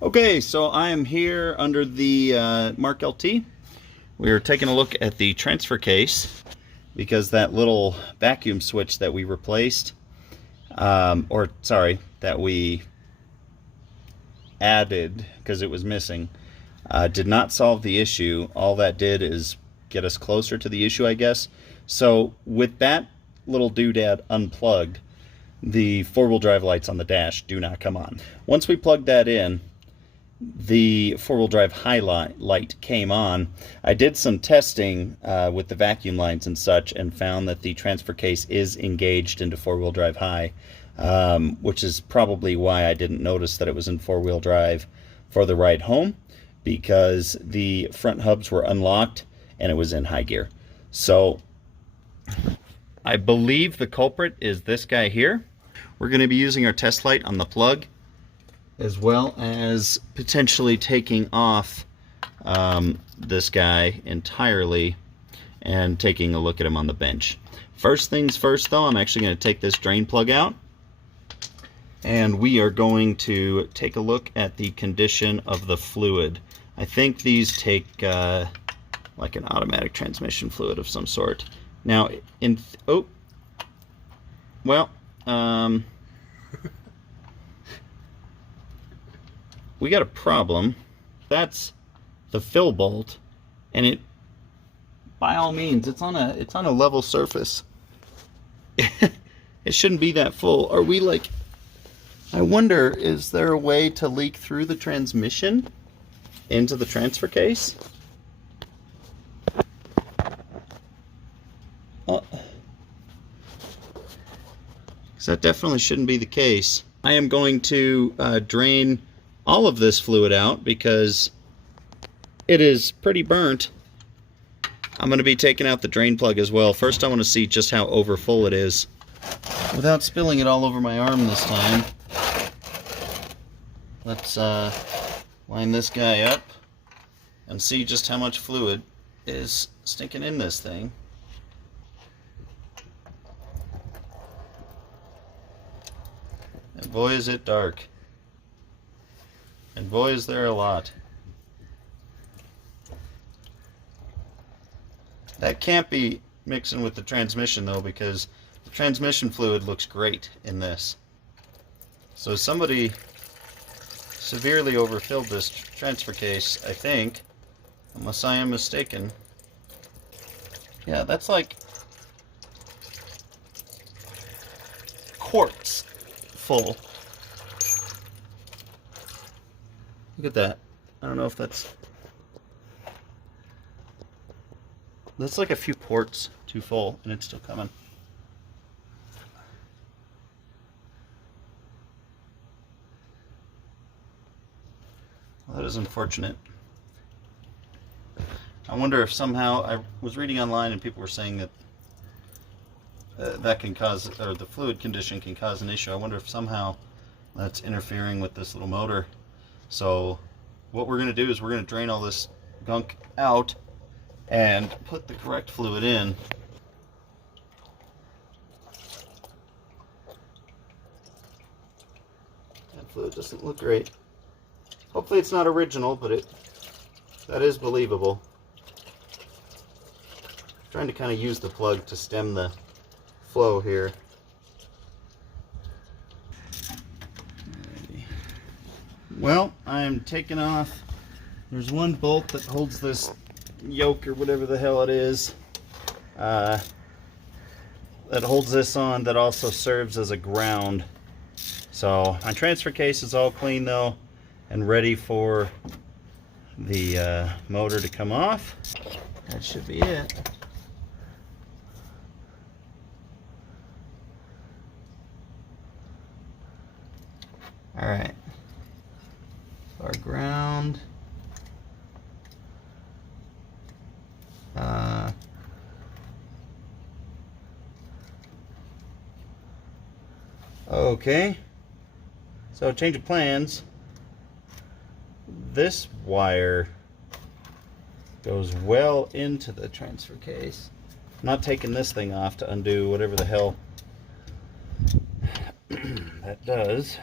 Okay, so I am here under the Mark LT. We're taking a look at the transfer case because that little vacuum switch that we replaced, that we added because it was missing, did not solve the issue. All that did is get us closer to the issue, I guess. So with that little doodad unplugged, the four-wheel drive lights on the dash do not come on. Once we plugged that in, the four-wheel drive highlight came on. I did some testing with the vacuum lines and such and found that the transfer case is engaged into four-wheel drive high, which is probably why I didn't notice that it was in four-wheel drive for the ride home, because the front hubs were unlocked and it was in high gear. So I believe the culprit is this guy here. We're going to be using our test light on the plug, as well as potentially taking off this guy entirely and taking a look at him on the bench. First things first though, I'm actually going to take this drain plug out, and we are going to take a look at the condition of the fluid. I think these take like an automatic transmission fluid of some sort. Now, we got a problem. That's the fill bolt, and it, by all means, it's on a level surface. It shouldn't be that full. Are we like, I wonder, is there a way to leak through the transmission into the transfer case? Because that definitely shouldn't be the case. I am going to drain all of this fluid out because it is pretty burnt. I'm going to be taking out the drain plug as well. First, I want to see just how overfull it is without spilling it all over my arm this time. Let's line this guy up and see just how much fluid is stinking in this thing. And boy, is it dark. And boy, is there a lot. That can't be mixing with the transmission though, because the transmission fluid looks great in this. So somebody severely overfilled this transfer case, I think, unless I am mistaken. Yeah, that's like quarts full. Look at that. I don't know if that's like a few quarts too full, and it's still coming. Well, that is unfortunate. I wonder if somehow, I was reading online and people were saying that that can cause, or the fluid condition can cause an issue. I wonder if somehow that's interfering with this little motor. So what we're going to do is we're going to drain all this gunk out and put the correct fluid in. That fluid doesn't look great. Hopefully it's not original, but that is believable. I'm trying to kind of use the plug to stem the flow here. Well, I'm taking off. There's one bolt that holds this yoke or whatever the hell it is, that holds this on, that also serves as a ground. So my transfer case is all clean though and ready for the motor to come off. That should be it. All right. Our ground. Okay. So change of plans. This wire goes well into the transfer case. I'm not taking this thing off to undo whatever the hell that does.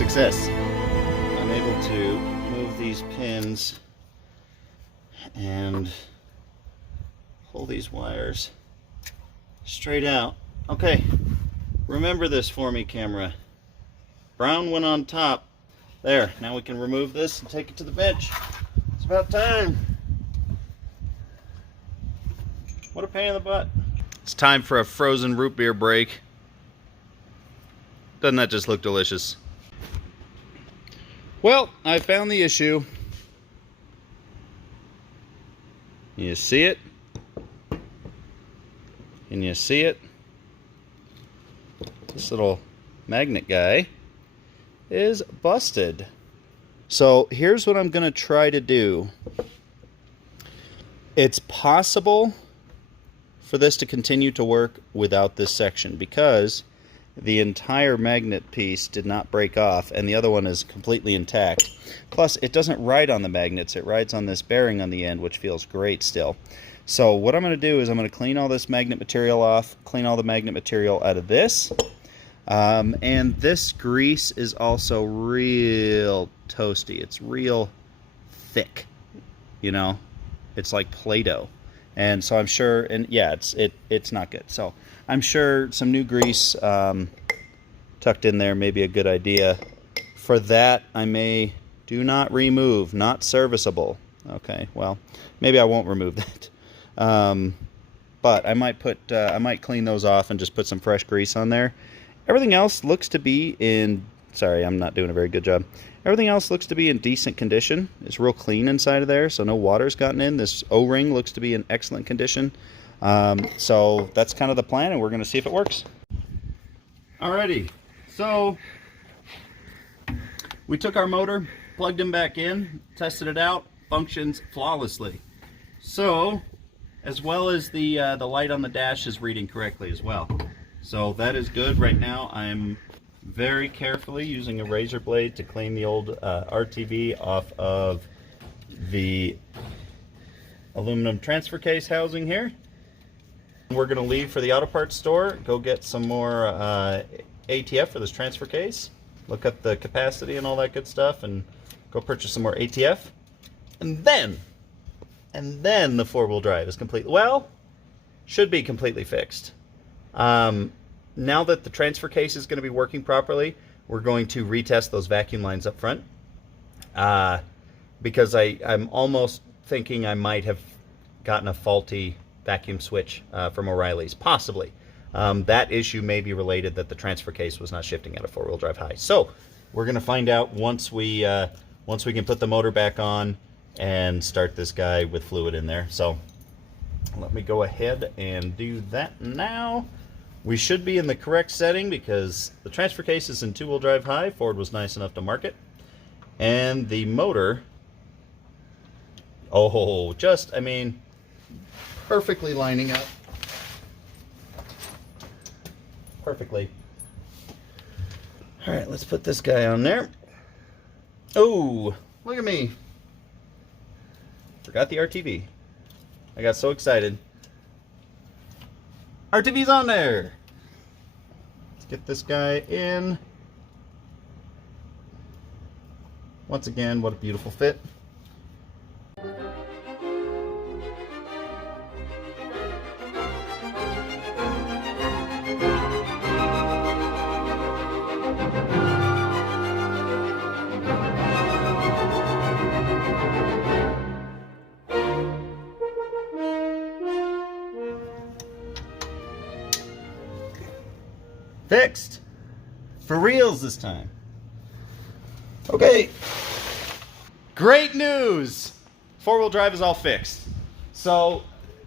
Success. I'm able to move these pins and pull these wires straight out. Okay, remember this for me, camera. Brown went on top. There, now we can remove this and take it to the bench. It's about time. What a pain in the butt. It's time for a frozen root beer break. Doesn't that just look delicious? Well, I found the issue. You see it? Can you see it? This little magnet guy is busted. So here's what I'm going to try to do. It's possible for this to continue to work without this section because the entire magnet piece did not break off and the other one is completely intact. Plus, it doesn't ride on the magnets, it rides on this bearing on the end, which feels great still. So what I'm going to do is I'm going to clean all this magnet material off, clean all the magnet material out of this. And this grease is also real toasty. It's real thick, you know? It's like Play-Doh. And so I'm sure, and yeah, it's not good. So I'm sure some new grease tucked in there may be a good idea. For that, I may do not remove, not serviceable. Okay, well, maybe I won't remove that. But I might clean those off and just put some fresh grease on there. Everything else looks to be in, sorry, I'm not doing a very good job. Everything else looks to be in decent condition. It's real clean inside of there, so no water's gotten in. This O-ring looks to be in excellent condition. So that's kind of the plan, and we're going to see if it works. Alrighty, so we took our motor, plugged him back in, tested it out, functions flawlessly. So, as well as the light on the dash is reading correctly as well. So that is good. Right now I'm very carefully using a razor blade to clean the old RTV off of the aluminum transfer case housing here. We're going to leave for the auto parts store, go get some more ATF for this transfer case, look up the capacity and all that good stuff, and go purchase some more ATF. And then the four-wheel drive is completely, well, should be completely fixed. Now that the transfer case is going to be working properly, we're going to retest those vacuum lines up front. Because I'm almost thinking I might have gotten a faulty vacuum switch from O'Reilly's, possibly. That issue may be related that the transfer case was not shifting at a four-wheel drive high. So we're going to find out once we can put the motor back on and start this guy with fluid in there. So let me go ahead and do that now. We should be in the correct setting because the transfer case is in two-wheel drive high. Ford was nice enough to mark it. And the motor, oh, just, I mean, perfectly lining up. Perfectly. All right, let's put this guy on there. Oh, look at me. Forgot the RTV. I got so excited. RTV's on there. Let's get this guy in. Once again, what a beautiful fit. Fixed. For reals this time. Okay. Great news! Four-wheel drive is all fixed. So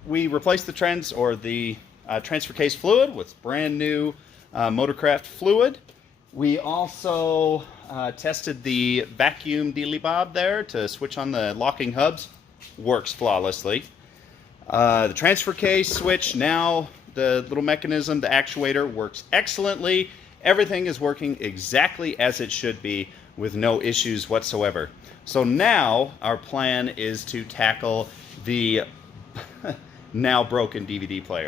we replaced the transfer case fluid with brand new Motorcraft fluid. We also tested the vacuum dealy bob there to switch on the locking hubs. Works flawlessly. The transfer case switch now, the little mechanism, the actuator, works excellently. Everything is working exactly as it should be with no issues whatsoever. So now our plan is to tackle the now broken DVD player.